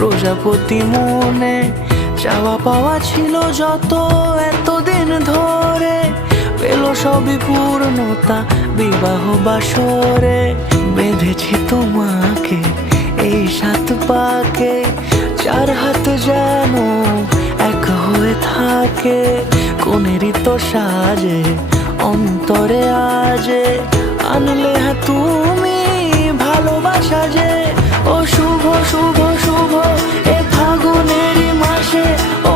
প্রজাপতি মনে চাওয়া পাওয়া ছিল যত এতদিন ধরে, পেল সবই পূর্ণতা বিবাহ বাসরে। বেঁধেছি তোমাকে এই 7 পাকে, 4 হাত যেন এক হয়ে থাকে। কোনেরই তো সাজে অন্তরে আজে আনলে হ্যাঁ তুমি ভালোবাসা যে। ও শুভ শুভ শুভ এ ফাগুনেরই মাসে, ও